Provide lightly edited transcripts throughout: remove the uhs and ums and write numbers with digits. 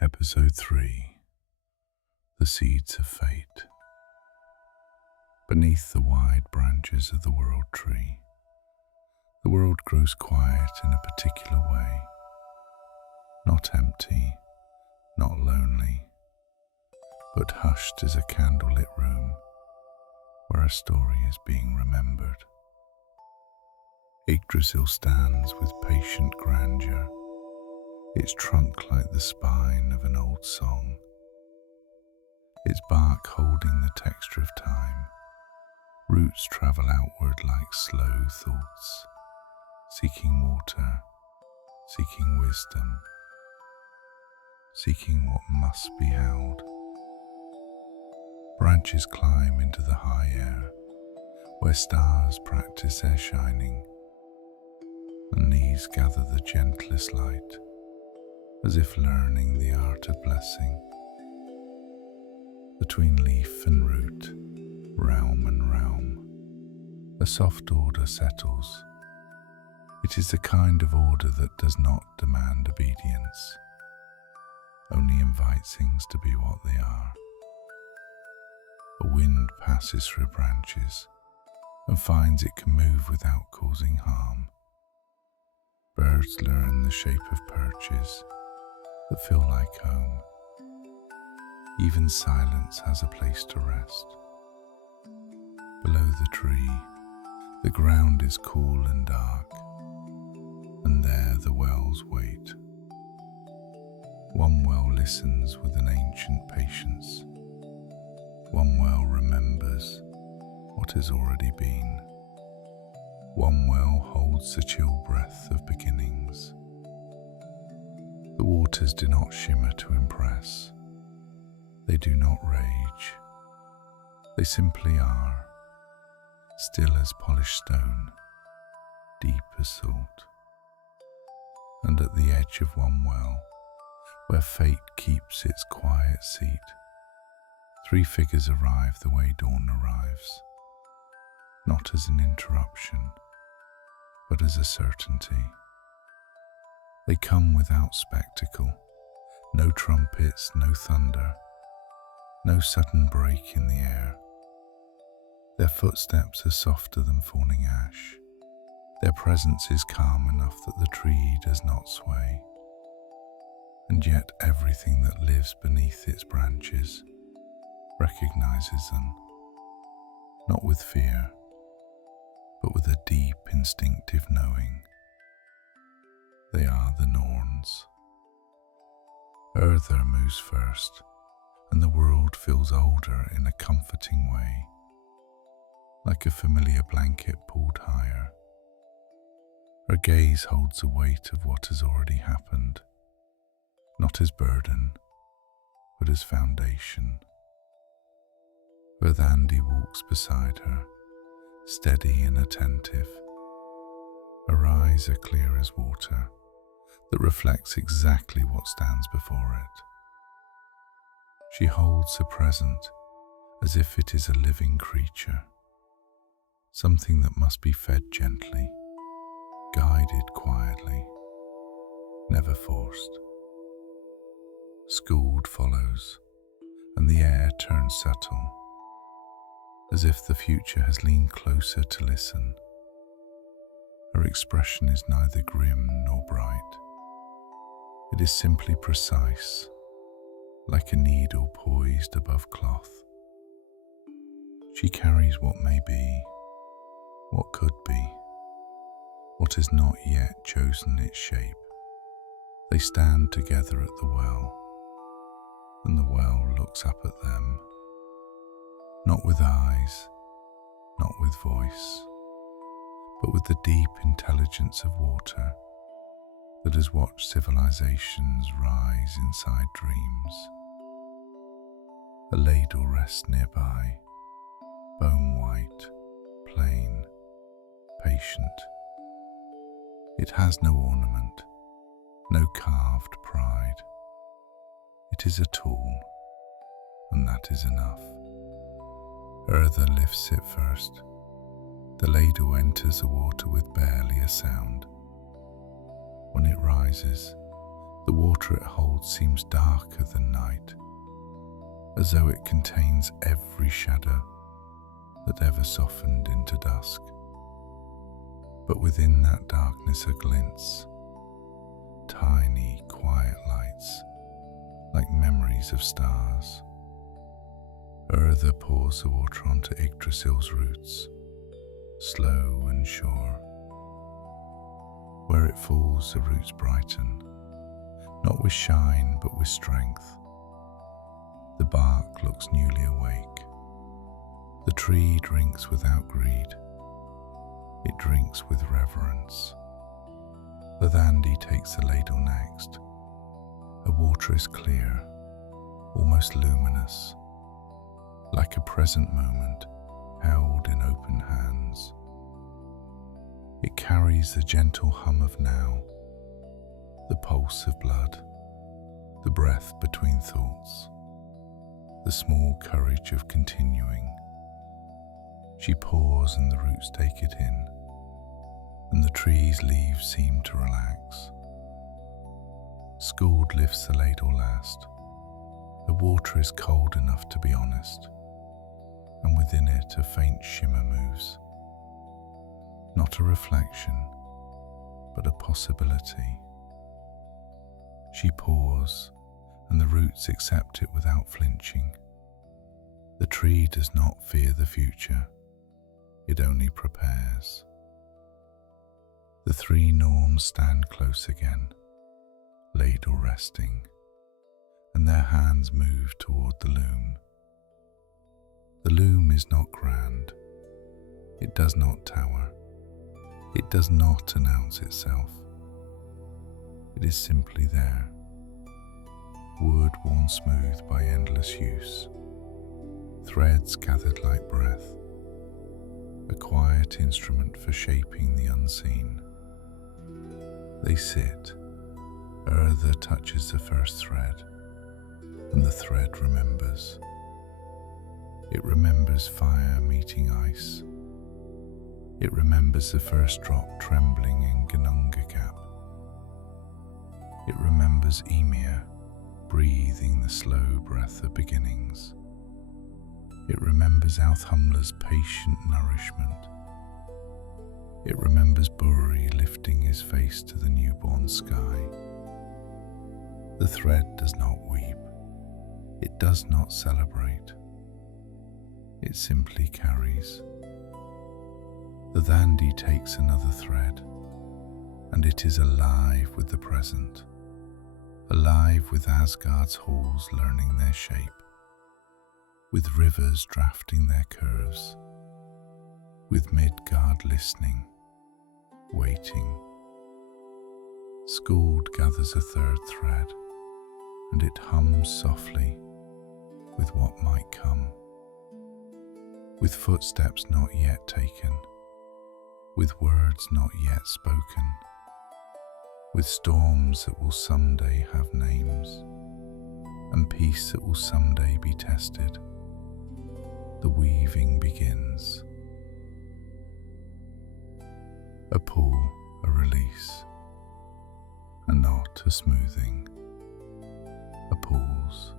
Episode 3 The Seeds of Fate. Beneath the wide branches of the world tree, the world grows quiet in a particular way. Not empty, not lonely, but hushed as a candlelit room where a story is being remembered. Yggdrasil stands with patient grandeur, its trunk like the spine of an old song, its bark holding the texture of time. Roots travel outward like slow thoughts, seeking water, seeking wisdom, seeking what must be held. Branches climb into the high air, where stars practice their shining, and leaves gather the gentlest light, as if learning the art of blessing. Between leaf and root, realm and realm, a soft order settles. It is the kind of order that does not demand obedience, only invites things to be what they are. A wind passes through branches and finds it can move without causing harm. Birds learn the shape of perches that feel like home. Even silence has a place to rest. Below the tree, the ground is cool and dark, and there the wells wait. One well listens with an ancient patience. One well remembers what has already been. One well holds the chill breath of beginnings. The waters do not shimmer to impress. They do not rage. They simply are, still as polished stone, deep as salt. And at the edge of one well, where fate keeps its quiet seat, three figures arrive the way dawn arrives, not as an interruption, but as a certainty. They come without spectacle, no trumpets, no thunder, no sudden break in the air. Their footsteps are softer than falling ash. Their presence is calm enough that the tree does not sway. And yet everything that lives beneath its branches recognizes them, not with fear, but with a deep instinctive knowing. They are the Norns. Urðr moves first, and the world feels older in a comforting way, like a familiar blanket pulled higher. Her gaze holds the weight of what has already happened, not as burden, but as foundation. Verðandi walks beside her, steady and attentive. Her eyes are clear as water that reflects exactly what stands before it. She holds the present as if it is a living creature, something that must be fed gently, guided quietly, never forced. Skuld follows, and the air turns subtle, as if the future has leaned closer to listen. Her expression is neither grim nor bright. It is simply precise, like a needle poised above cloth. She carries what may be, what could be, what has not yet chosen its shape. They stand together at the well, and the well looks up at them, not with eyes, not with voice, but with the deep intelligence of water that has watched civilizations rise inside dreams. A ladle rests nearby, bone white, plain, patient. It has no ornament, no carved pride. It is a tool, and that is enough. Urðr lifts it first. The ladle enters the water with barely a sound. When it rises, The water it holds seems darker than night, as though it contains every shadow that ever softened into dusk. But within that darkness are glints, tiny, quiet lights, like memories of stars. Urðr pours the water onto Yggdrasil's roots, slow and sure. Where it falls, the roots brighten, not with shine, but with strength. The bark looks newly awake. The tree drinks without greed. It drinks with reverence. Verðandi takes the ladle next. The water is clear, almost luminous, like a present moment held in open hands. It carries the gentle hum of now, the pulse of blood, the breath between thoughts, the small courage of continuing. She pours and the roots take it in, and the tree's leaves seem to relax. Skuld lifts the ladle last. The water is cold enough to be honest, and within it a faint shimmer moves. Not a reflection, but a possibility. She pours, and the roots accept it without flinching. The tree does not fear the future, it only prepares. The three Norns stand close again, ladle resting, and their hands move toward the loom. The loom is not grand, it does not tower, it does not announce itself. It is simply there, wood worn smooth by endless use, threads gathered like breath, a quiet instrument for shaping the unseen. They sit, Urðr touches the first thread, and the thread remembers. It remembers fire meeting ice. It remembers the first drop trembling in Gnungagap. It remembers Ymir breathing the slow breath of beginnings. It remembers Althumla's patient nourishment. It remembers Buri lifting his face to the newborn sky. The thread does not weep. It does not celebrate. It simply carries. Verðandi takes another thread, and it is alive with the present, alive with Asgard's halls learning their shape, with rivers drafting their curves, with Midgard listening, waiting. Skuld gathers a third thread, and it hums softly with what might come, with footsteps not yet taken, with words not yet spoken, with storms that will someday have names, and peace that will someday be tested. The weaving begins. A pull, a release, a knot, a smoothing, a pause,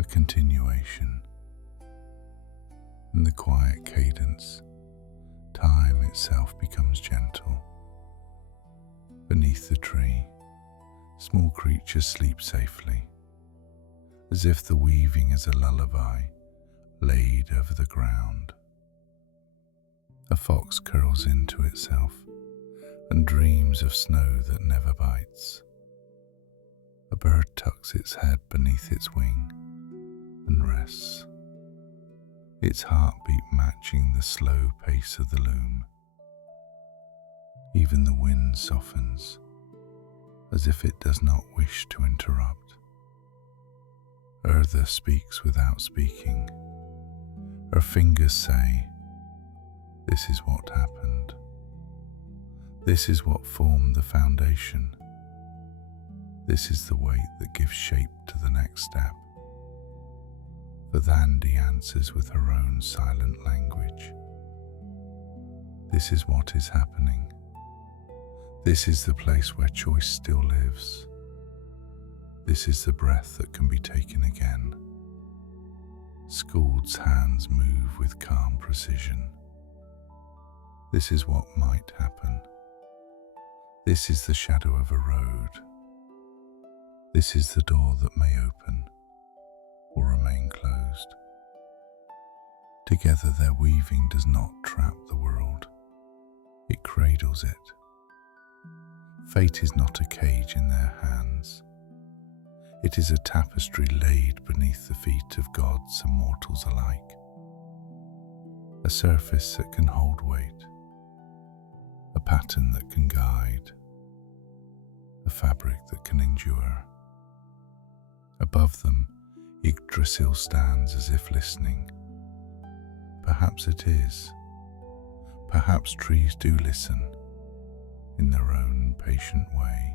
a continuation. In the quiet cadence, time itself becomes gentle. Beneath the tree, small creatures sleep safely, as if the weaving is a lullaby laid over the ground. A fox curls into itself and dreams of snow that never bites. A bird tucks its head beneath its wing and rests, its heartbeat matching the slow pace of the loom. Even the wind softens, as if it does not wish to interrupt. Urðr speaks without speaking. Her fingers say, "This is what happened. This is what formed the foundation. This is the weight that gives shape to the next step." Verðandi answers with her own silent language. This is what is happening. This is the place where choice still lives, This is the breath that can be taken again. Skuld's hands move with calm precision. This is what might happen. This is the shadow of a road. This is the door that may open or remain closed. Together their weaving does not trap the world, it cradles it. Fate is not a cage in their hands. It is a tapestry laid beneath the feet of gods and mortals alike. A surface that can hold weight, a pattern that can guide, a fabric that can endure. Above them, Yggdrasil stands as if listening. Perhaps it is. Perhaps trees do listen in their own patient way.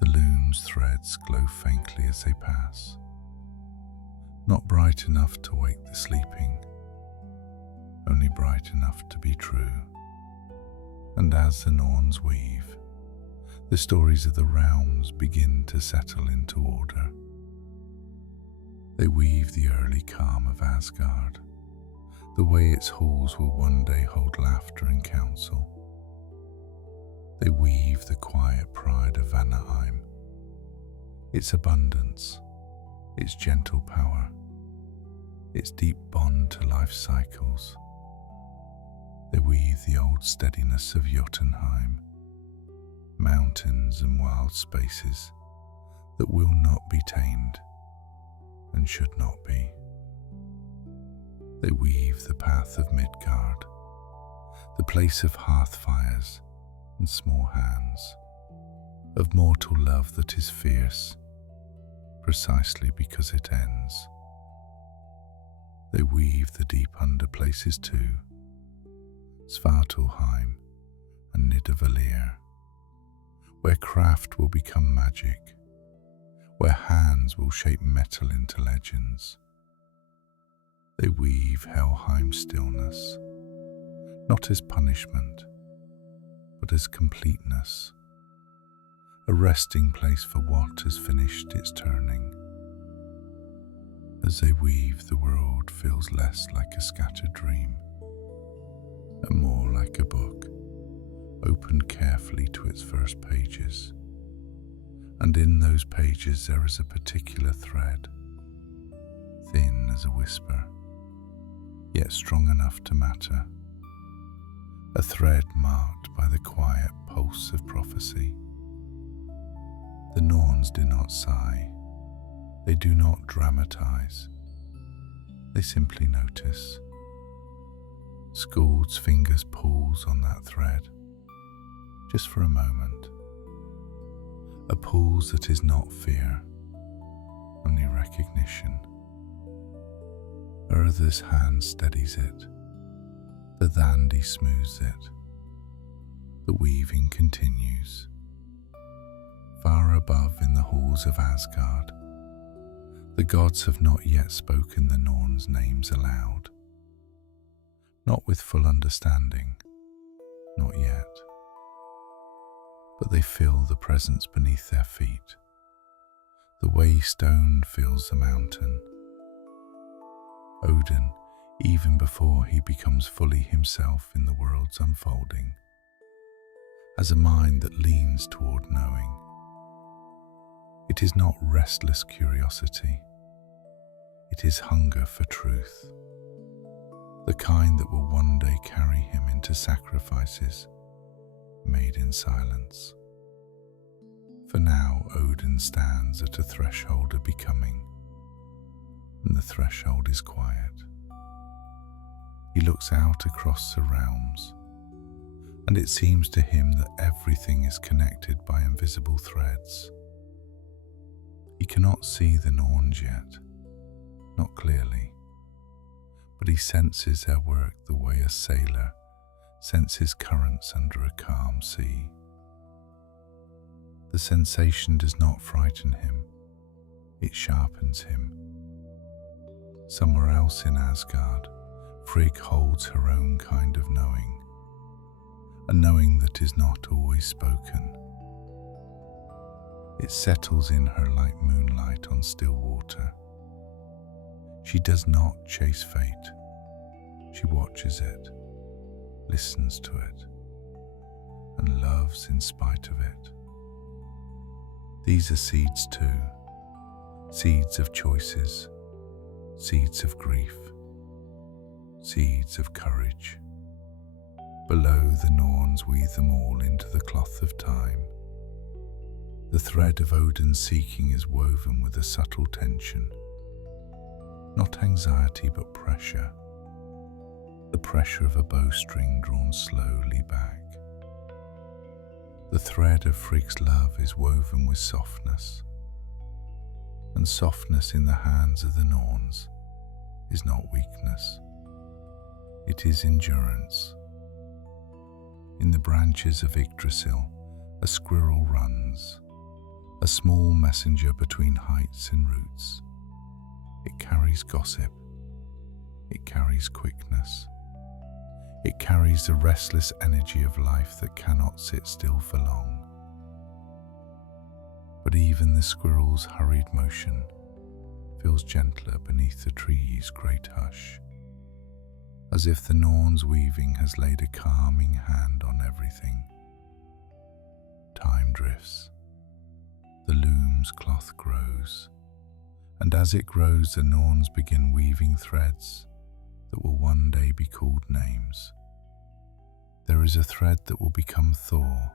The loom's threads glow faintly as they pass, not bright enough to wake the sleeping, only bright enough to be true. And as the Norns weave, the stories of the realms begin to settle into order. They weave the early calm of Asgard, the way its halls will one day hold laughter and counsel. They weave the quiet pride of Vanaheim, its abundance, its gentle power, its deep bond to life's cycles. They weave the old steadiness of Jotunheim, mountains and wild spaces that will not be tamed and should not be. They weave the path of Midgard, the place of hearth fires and small hands, of mortal love that is fierce, precisely because it ends. They weave the deep under places too, Svartalheim and Nidavellir, where craft will become magic, where hands will shape metal into legends. They weave Helheim's stillness, not as punishment, but as completeness, a resting place for what has finished its turning. As they weave, the world feels less like a scattered dream, and more like a book, opened carefully to its first pages. And in those pages there is a particular thread, thin as a whisper, yet strong enough to matter, a thread marked by the quiet pulse of prophecy. The Norns do not sigh, they do not dramatize, they simply notice. Skuld's fingers pulls on that thread, just for a moment. A pulse that is not fear, only recognition. Urðr's hand steadies it, the Verðandi smooths it. The weaving continues. Far above in the halls of Asgard, the gods have not yet spoken the Norns' names aloud. Not with full understanding, not yet. But they feel the presence beneath their feet, the way stone feels the mountain. Odin, even before he becomes fully himself in the world's unfolding, has a mind that leans toward knowing. It is not restless curiosity, it is hunger for truth, the kind that will one day carry him into sacrifices made in silence. For now, Odin stands at a threshold of becoming, and the threshold is quiet. He looks out across the realms, and it seems to him that everything is connected by invisible threads. He cannot see the Norns yet, not clearly, but he senses their work the way a sailor senses currents under a calm sea. The sensation does not frighten him, it sharpens him. Somewhere else in Asgard, Frigg holds her own kind of knowing, a knowing that is not always spoken. It settles in her like moonlight on still water. She does not chase fate. She watches it, listens to it, and loves in spite of it. These are seeds too, seeds of choices, seeds of grief, seeds of courage. Below, the Norns weave them all into the cloth of time. The thread of Odin's seeking is woven with a subtle tension, not anxiety but pressure, the pressure of a bowstring drawn slowly back. The thread of Frigg's love is woven with softness, and softness in the hands of the Norns is not weakness, it is endurance. In the branches of Yggdrasil, a squirrel runs, a small messenger between heights and roots. It carries gossip, it carries quickness, it carries the restless energy of life that cannot sit still for long. But even the squirrel's hurried motion feels gentler beneath the tree's great hush, as if the Norn's weaving has laid a calming hand on everything. Time drifts, the loom's cloth grows, and as it grows, the Norns begin weaving threads that will one day be called names. There is a thread that will become Thor,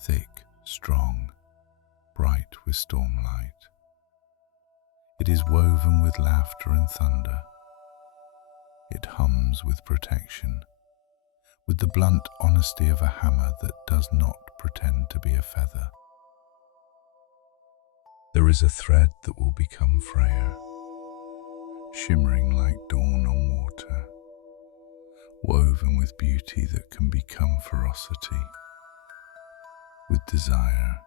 thick, strong, bright with stormlight. It is woven with laughter and thunder. It hums with protection, with the blunt honesty of a hammer that does not pretend to be a feather. There is a thread that will become Freyr, shimmering like dawn on water, woven with beauty that can become ferocity, with desire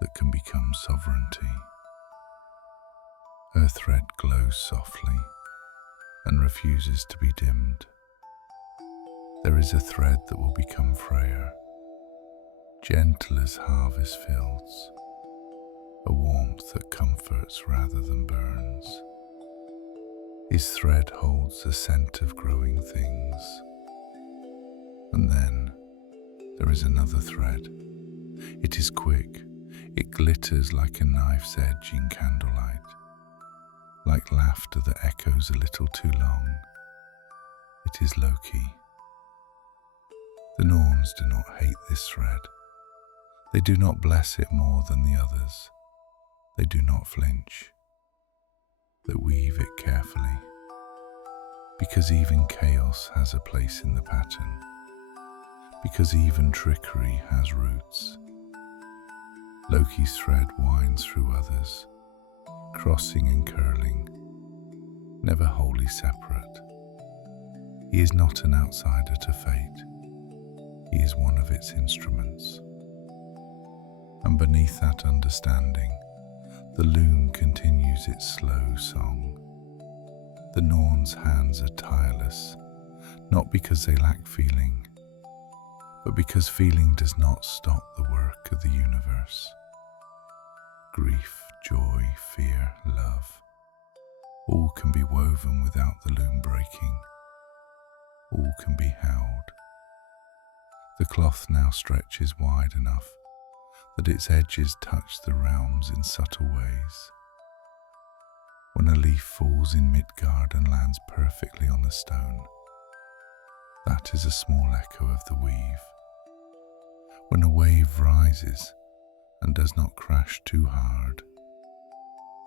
that can become sovereignty. Her thread glows softly and refuses to be dimmed. There is a thread that will become Freyr, gentle as harvest fields, a warmth that comforts rather than burns. His thread holds the scent of growing things. And then there is another thread. It is quick. It glitters like a knife's edge in candlelight, like laughter that echoes a little too long. It is Loki. The Norns do not hate this thread. They do not bless it more than the others. They do not flinch. They weave it carefully, because even chaos has a place in the pattern, because even trickery has roots. Loki's thread winds through others, crossing and curling, never wholly separate. He is not an outsider to fate. He is one of its instruments. And beneath that understanding, the loom continues its slow song. The Norns' hands are tireless, not because they lack feeling, but because feeling does not stop the work of the universe. Grief, joy, fear, love, all can be woven without the loom breaking. All can be held. The cloth now stretches wide enough that its edges touch the realms in subtle ways. When a leaf falls in Midgard and lands perfectly on a stone, that is a small echo of the weave. When a wave rises and does not crash too hard,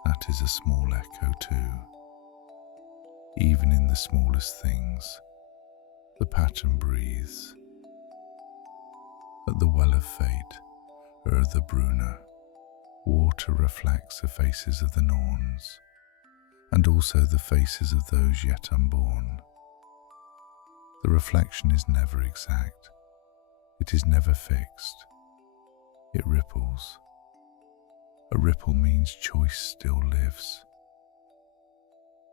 that is a small echo too. Even in the smallest things, the pattern breathes. At the well of fate, Urðr, water reflects the faces of the Norns, and also the faces of those yet unborn. The reflection is never exact. It is never fixed. It ripples. A ripple means choice still lives.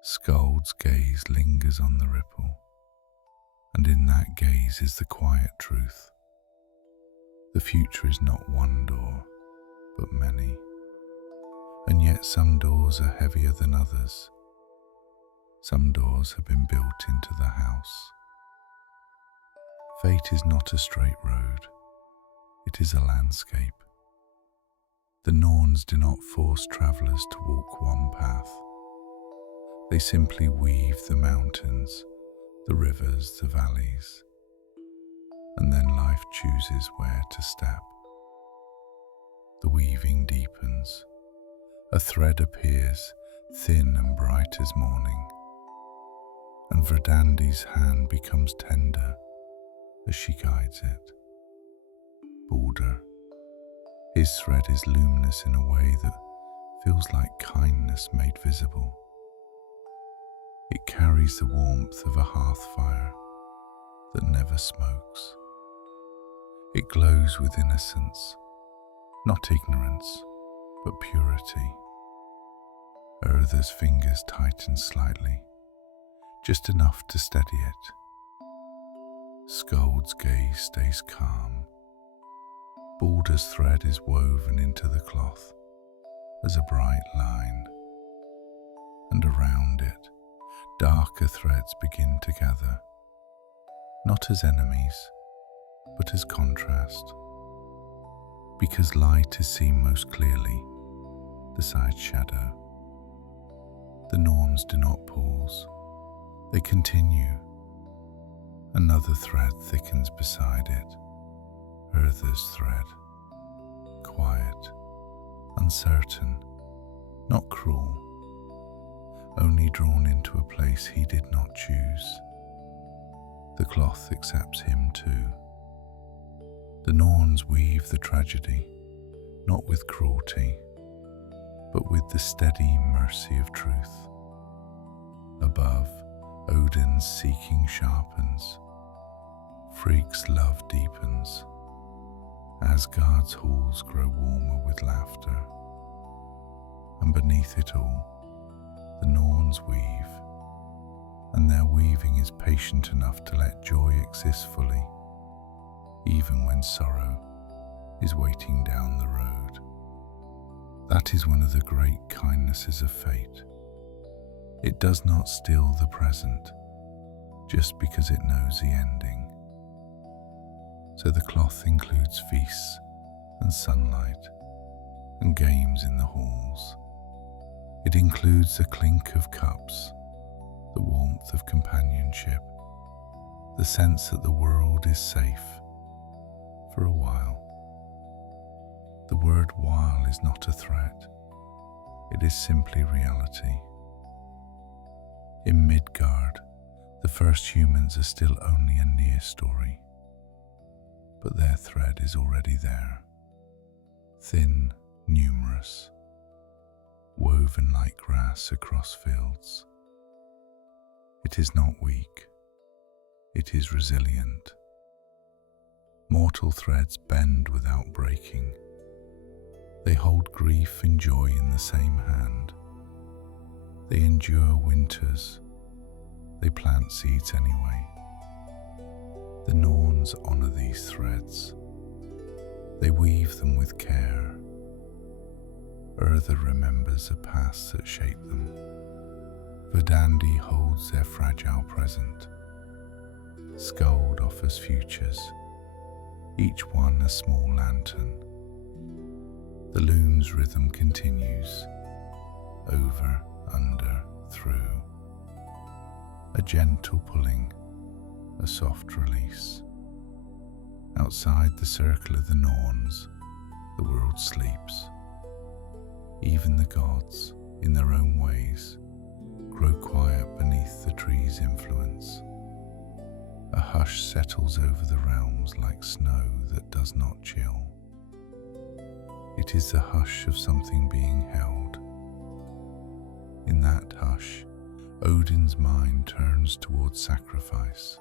Skuld's gaze lingers on the ripple, and in that gaze is the quiet truth. The future is not one door, but many. And yet some doors are heavier than others. Some doors have been built into the house. Fate is not a straight road, it is a landscape. The Norns do not force travellers to walk one path. They simply weave the mountains, the rivers, the valleys, and then life chooses where to step. The weaving deepens. A thread appears, thin and bright as morning, and Verðandi's hand becomes tender as she guides it. Urðr, his thread is luminous in a way that feels like kindness made visible. It carries the warmth of a hearth fire that never smokes. It glows with innocence, not ignorance, but purity. Urðr's fingers tighten slightly, just enough to steady it. Skuld's gaze stays calm. Baldur's thread is woven into the cloth as a bright line, and around it, darker threads begin to gather, not as enemies, but as contrast. Because light is seen most clearly beside shadow. The Norns do not pause, they continue. Another thread thickens beside it, Urðr's thread, quiet, uncertain, not cruel, only drawn into a place he did not choose. The cloth accepts him too. The Norns weave the tragedy, not with cruelty, but with the steady mercy of truth. Above, Odin's seeking sharpens, Freyg's love deepens, Asgard's halls grow warmer with laughter, and beneath it all, the Norns weave, and their weaving is patient enough to let joy exist fully, even when sorrow is waiting down the road. That is one of the great kindnesses of fate. It does not steal the present just because it knows the ending. So the cloth includes feasts and sunlight and games in the halls. It includes the clink of cups, the warmth of companionship, the sense that the world is safe for a while. The word while is not a threat, it is simply reality. In Midgard, the first humans are still only a near story, but their thread is already there, thin, numerous, woven like grass across fields. It is not weak, it is resilient. Mortal threads bend without breaking. They hold grief and joy in the same hand. They endure winters. They plant seeds anyway. The Norns honor these threads. They weave them with care. Urðr remembers the past that shaped them. Verðandi holds their fragile present. Skuld offers futures, each one a small lantern. The loom's rhythm continues, over, under, through. A gentle pulling, a soft release. Outside the circle of the Norns, the world sleeps. Even the gods, in their own ways, grow quiet beneath the tree's influence. A hush settles over the realms like snow that does not chill. It is the hush of something being held. In that hush, Odin's mind turns towards sacrifice.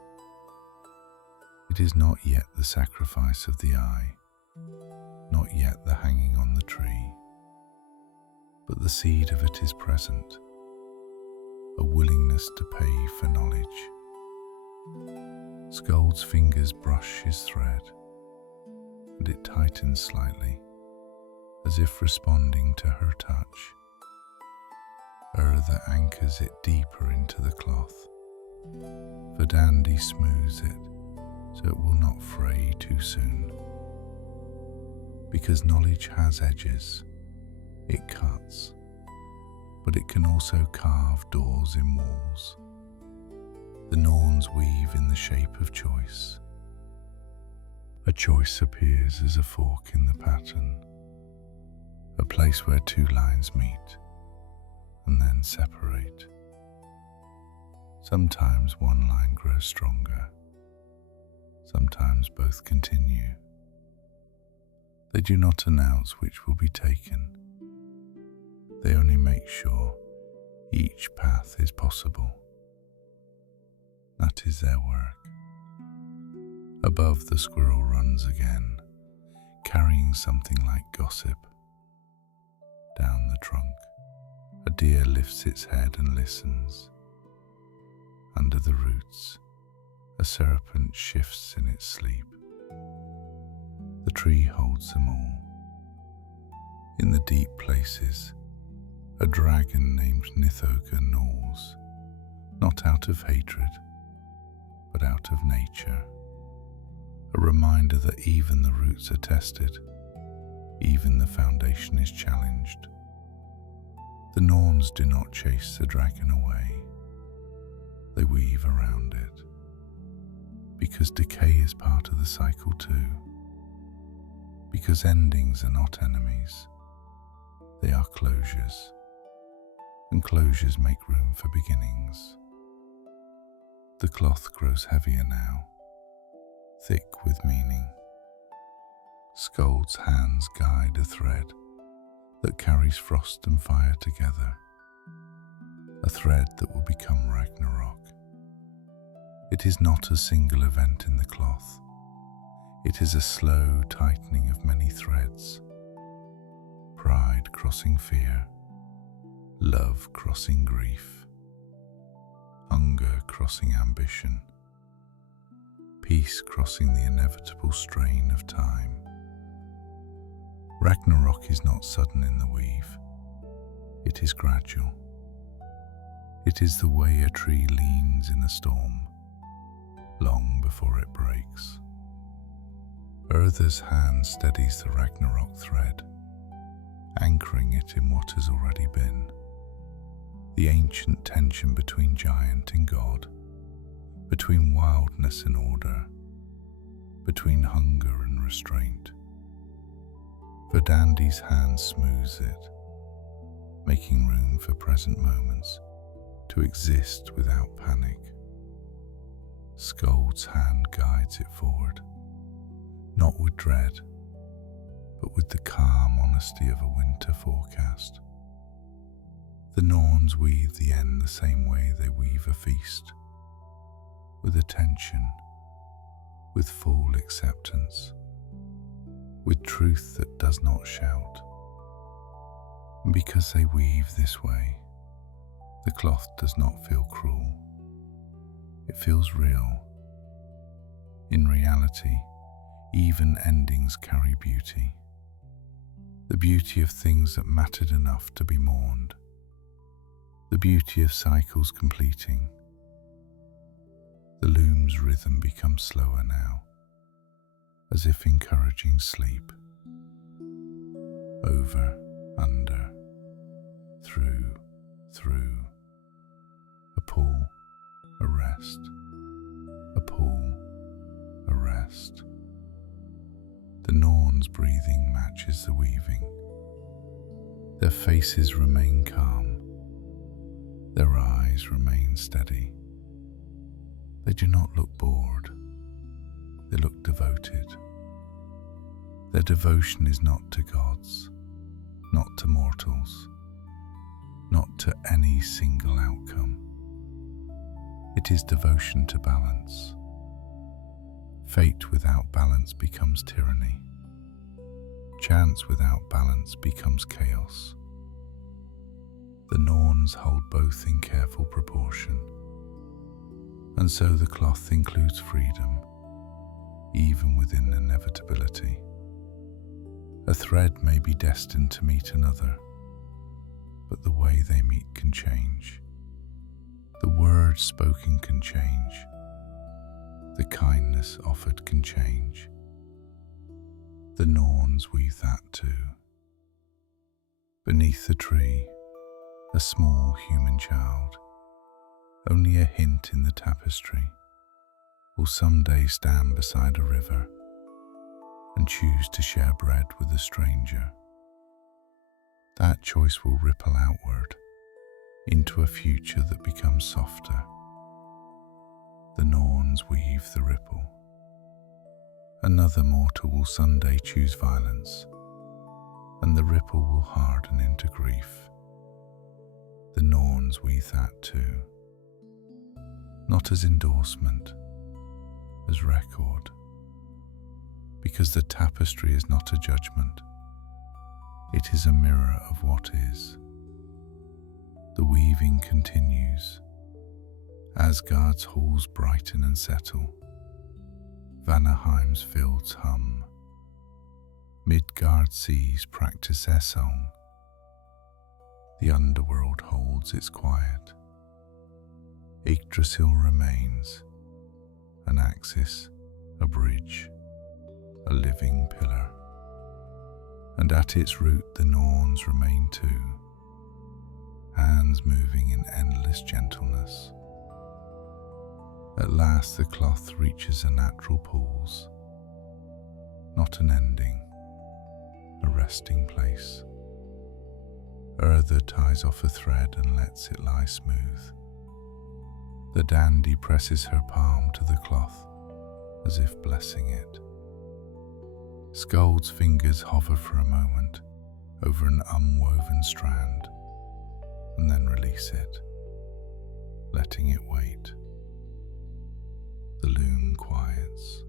It is not yet the sacrifice of the eye, not yet the hanging on the tree, but the seed of it is present, a willingness to pay for knowledge. Skuld's fingers brush his thread, and it tightens slightly as if responding to her touch. Urðr anchors it deeper into the cloth. Verðandi smooths it so it will not fray too soon. Because knowledge has edges, it cuts, but it can also carve doors in walls. The Norns weave in the shape of choice. A choice appears as a fork in the pattern, a place where two lines meet and then separate. Sometimes one line grows stronger, sometimes both continue. They do not announce which will be taken. They only make sure each path is possible. That is their work. Above, the squirrel runs again, carrying something like gossip. Down the trunk, a deer lifts its head and listens. Under the roots, a serpent shifts in its sleep. The tree holds them all. In the deep places, a dragon named Yggdrasil gnaws, not out of hatred, but out of nature. A reminder that even the roots are tested, even the foundation is challenged. The Norns do not chase the dragon away. They weave around it, because decay is part of the cycle too. Because endings are not enemies, they are closures, and closures make room for beginnings. The cloth grows heavier now, thick with meaning. Skuld's hands guide a thread that carries frost and fire together, a thread that will become Ragnarok. It is not a single event in the cloth. It is a slow tightening of many threads. Pride crossing fear, love crossing grief, hunger crossing ambition, peace crossing the inevitable strain of time. Ragnarok is not sudden in the weave. It is gradual. It is the way a tree leans in a storm, long before it breaks. Urðr's hand steadies the Ragnarok thread, anchoring it in what has already been. The ancient tension between giant and god, between wildness and order, between hunger and restraint. Verðandi's hand smooths it, making room for present moments to exist without panic. Skuld's hand guides it forward, not with dread, but with the calm honesty of a winter forecast. The Norns weave the end the same way they weave a feast, with attention, with full acceptance, with truth that does not shout. And because they weave this way, the cloth does not feel cruel. It feels real. In reality, even endings carry beauty. The beauty of things that mattered enough to be mourned. The beauty of cycles completing. The loom's rhythm becomes slower now, as if encouraging sleep. Over, under, through, a pull, a rest, a pull, a rest. The Norns' breathing matches the weaving. Their faces remain calm. Their eyes remain steady. They do not look bored. They look devoted. Their devotion is not to gods, not to mortals, not to any single outcome. It is devotion to balance. Fate without balance becomes tyranny. Chance without balance becomes chaos. The Norns hold both in careful proportion, and so the cloth includes freedom, even within inevitability. A thread may be destined to meet another, but the way they meet can change. The words spoken can change. The kindness offered can change. The Norns weave that too. Beneath the tree, a small human child, only a hint in the tapestry, will someday stand beside a river and choose to share bread with a stranger. That choice will ripple outward into a future that becomes softer. The Norns weave the ripple. Another mortal will someday choose violence, and the ripple will harden into grief. The Norns weave that too, not as endorsement, as record, because the tapestry is not a judgment, it is a mirror of what is. The weaving continues. Asgard's halls brighten and settle. Vanaheim's fields hum. Midgard seas practice their song. The underworld holds its quiet. Yggdrasil remains, an axis, a bridge, a living pillar. And at its root the Norns remain too, hands moving in endless gentleness. At last the cloth reaches a natural pause, not an ending, a resting place. Urðr ties off a thread and lets it lie smooth. The dandy presses her palm to the cloth as if blessing it. Skuld's fingers hover for a moment over an unwoven strand and then release it, letting it wait. The loom quiets.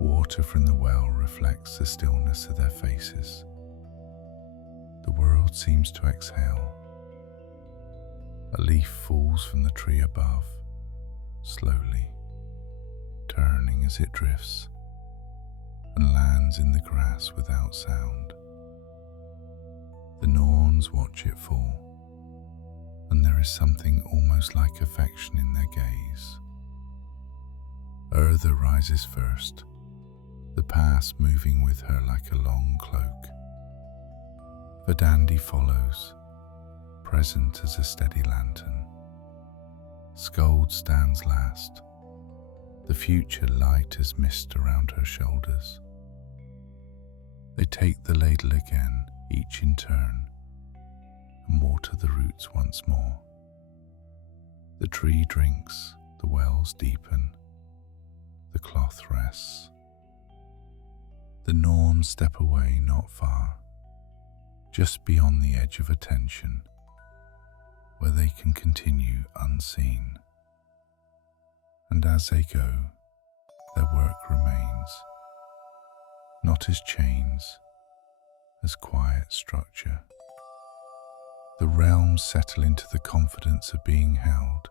Water from the well reflects the stillness of their faces. The world seems to exhale. A leaf falls from the tree above, slowly, turning as it drifts, and lands in the grass without sound. The Norns watch it fall, and there is something almost like affection in their gaze. Urðr rises first, the past moving with her like a long cloak. Verðandi follows, present as a steady lantern. Skuld stands last, the future light as mist around her shoulders. They take the ladle again, each in turn, and water the roots once more. The tree drinks, the wells deepen, the cloth rests. The Norns step away not far, just beyond the edge of attention, where they can continue unseen. And as they go, their work remains, not as chains, as quiet structure. The realms settle into the confidence of being held,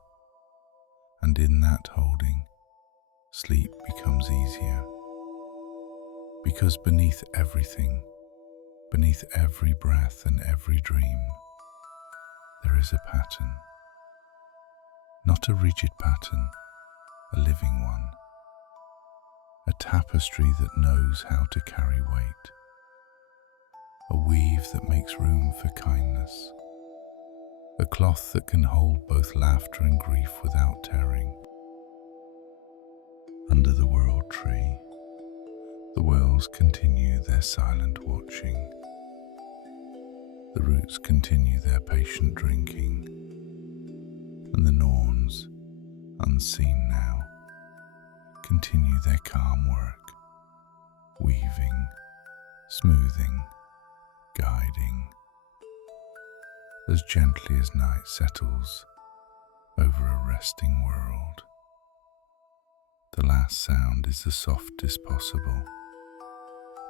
and in that holding, sleep becomes easier. Because beneath everything, beneath every breath and every dream, there is a pattern. Not a rigid pattern, a living one. A tapestry that knows how to carry weight. A weave that makes room for kindness. A cloth that can hold both laughter and grief without tearing. Under the world tree, the wells continue their silent watching. The roots continue their patient drinking, and the Norns, unseen now, continue their calm work, weaving, smoothing, guiding, as gently as night settles over a resting world. The last sound is the softest possible,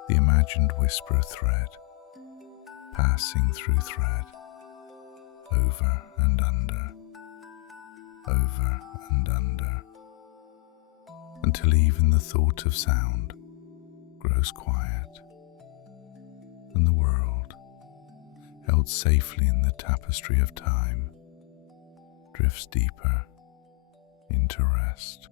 the imagined whisper of thread, passing through thread, over and under, over and under, until even the thought of sound grows quiet. held safely in the tapestry of time, drifts deeper into rest.